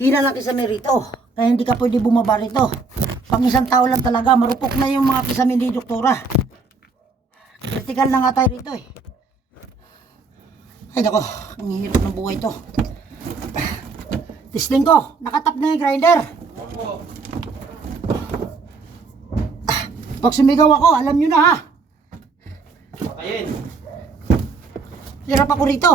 Hina lang kisame rito. Kaya hindi ka pwede bumaba rito. Pang isang tao lang talaga, marupok na yung mga kisame ni Doktora. Critical na nga tayo rito eh. Ay nako, ang hirap ng buhay to. Testing ko, nakatap na yung grinder. Ah, Pag sumigaw ako, alam nyo na ha. Patayin. Hirap ako rito.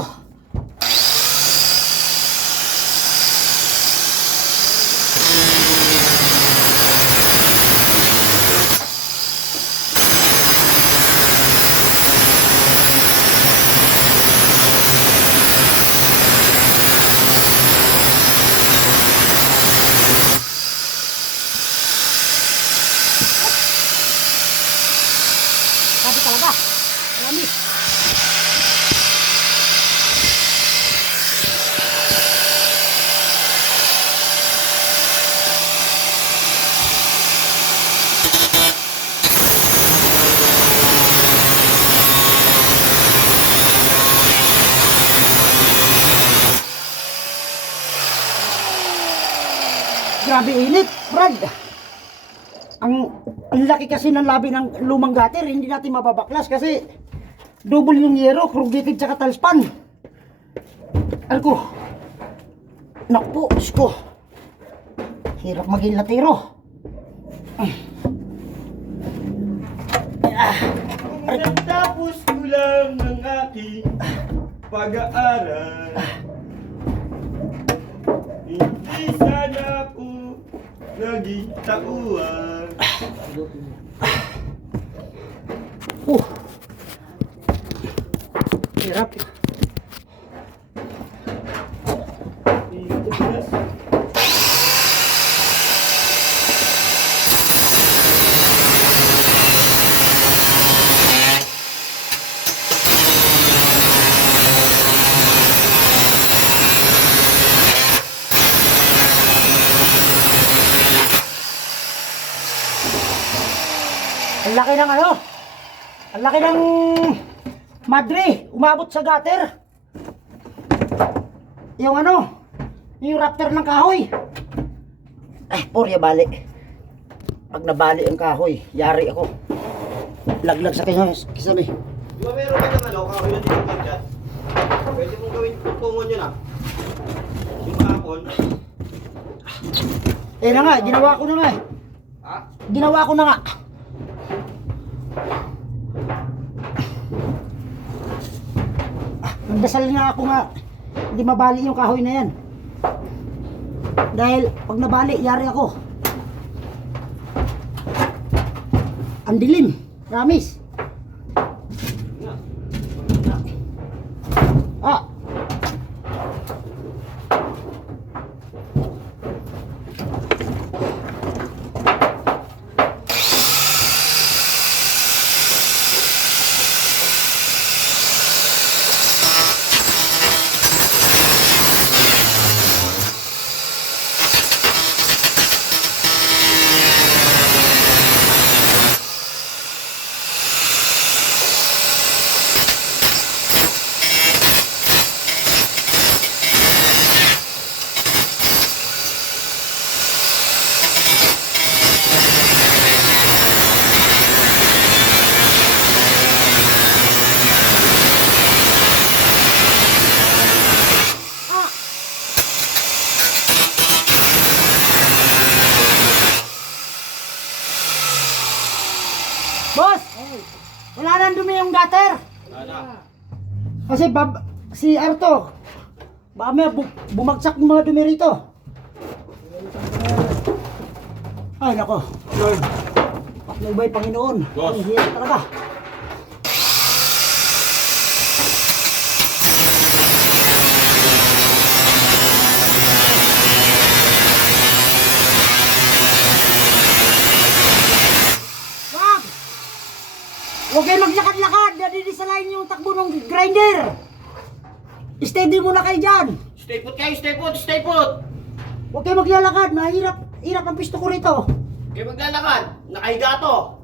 Grabe init, Brad. Ang, ang laki kasi ng labi ng lumang gutter, hindi natin mababaklas kasi double yung yero, corrugated tsaka talspan. Alko. Nakpo, Diyos ko. Hirap maging latero. Natapos ko lang ang aking pag-aaral. Hindi sana ako naging tauhan. Oh. Hirap. Ang laki ng ano? Ang laki ng madre, umabot sa gutter. Yung ano, yung raptor ng kahoy. Ay, porya bali. Pag nabali ang kahoy, yari ako. Laglag sa kisame. kisame. Di ba meron ka ng ano, kahoy na tinagpag dyan? Pwede mong gawin pupungon yun ah. Yung kapon. Eh na nga, ginawa ko na nga eh. Ha? Ginawa ko na nga. Ah, Nagdasal nga ako nga. Hindi mabali yung kahoy na yan. Dahil pag nabali, yari ako. Ang dilim. Promise. Ah. Boss! Wala nang dumi yung gutter. Wala na. Kasi bab si Arto, baka may bu bumagsak yung mga dumi rito. Ay, nako. Lord. Patnubay, Panginoon. Boss. Ang hirap talaga. Wag! Huwag kayo maglakad-lakad. Nadidisalain yung takbo ng grinder. Steady muna kayo dyan. Stay put kayo, stay put, stay put! Huwag kayo maglalakad. Mahirap. Hirap ang pisto ko rito. Kayo maglalakad, nakahiga to.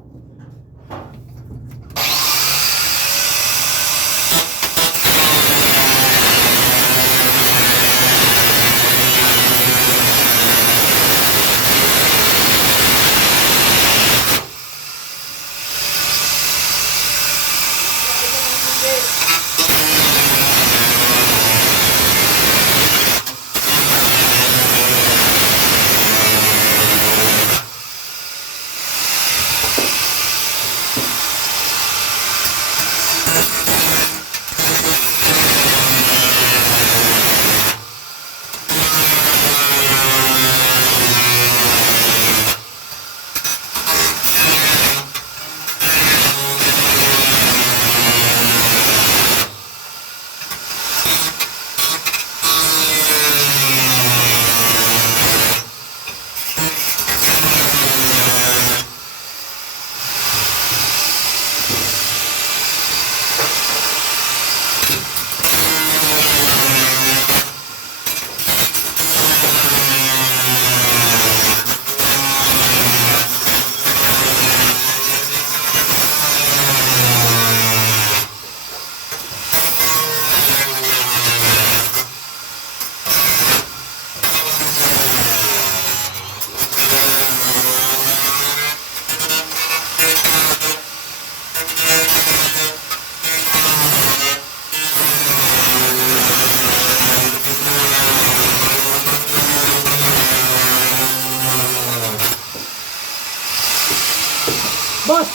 Boss,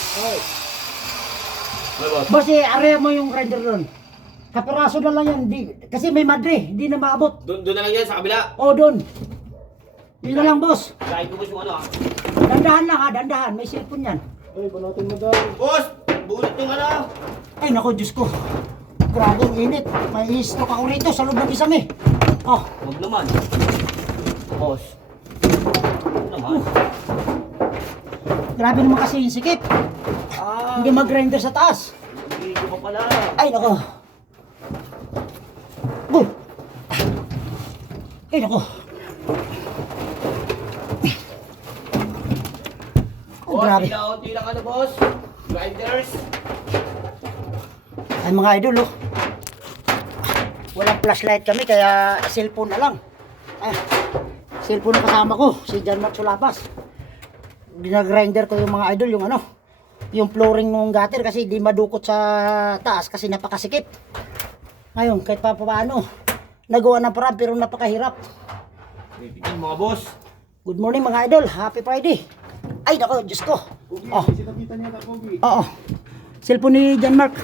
Ano boss? boss, eh, area mo yung grinder doon. Kapiraso na lang yan, di, kasi may madre, di na maabot. Doon doon na lang yan sa kabila. O, doon. Yun na lang, boss. Kain ko boss yung ano ah. Dandahan lang ha, dandahan. May cellphone yan. Boss! Bulit yung ano. Ay, nako, Diyos ko. Grabe ang init. May stroke ako rito sa loob ng isang eh. Oh, Huwag naman. Boss. Huwag naman. Grabe naman kasi yung sikip. Ah, Hindi mag-grinder sa taas. hindi ko pa pala. Ay, nako. Boom. Ay, nako. Oh, Boss, grabe. tila-unti lang ano boss. Grinders. Ay, mga idol, oh. Walang flashlight kami, kaya cellphone na lang. Ay, cellphone na kasama ko, si John Mark Sulapas. Ginagrinder ko yung mga idol, yung ano, yung flooring ng gutter kasi di madukot sa taas kasi napakasikip. Ngayon, kahit pa paano, nagawa ng paraan pero napakahirap. Bibitin mga boss. Good morning mga idol, happy Friday. Ay, nako, Diyos ko. Oh. Oo. Cellphone ni John Mark.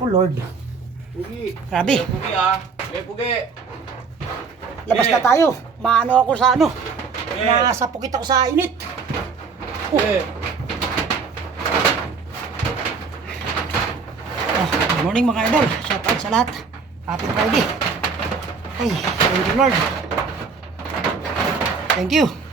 Oh Lord. Pugi. Grabe. Pugi ah. Pugi. Labas na tayo. Maano ako sa ano. Eh. Nasapukit ako sa init. Oh. Eh. Ah, good morning mga idol. Shout out sa lahat. Happy Friday. Ay, thank you Lord. Thank you.